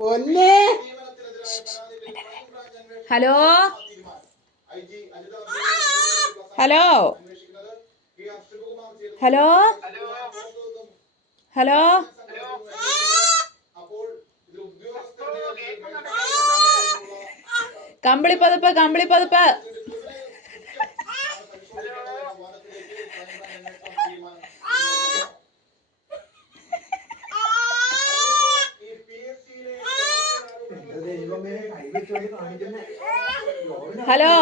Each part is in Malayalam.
പൊന്നെ. ഹലോ ഹലോ ഹലോ ഹലോ കമ്പിളിപ്പതപ്പ് കമ്പിളിപ്പതപ്പ്. ഹലോ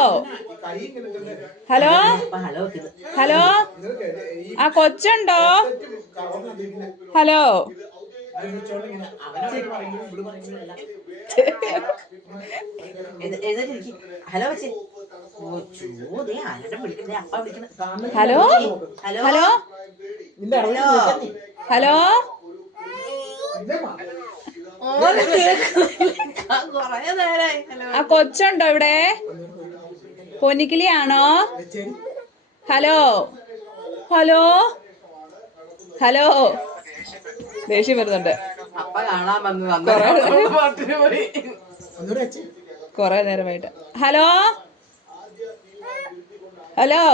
ഹലോ ഹലോ ആ കൊച്ചുണ്ടോ? Hello hello hello hello hello ആ കൊച്ചുണ്ടോ ഇവിടെ? പൊന്നിക്കിളിയാണോ? Hello hello hello. ദേഷ്യം വരുന്നുണ്ട്. കൊറേ നേരമായിട്ട്. Hello hello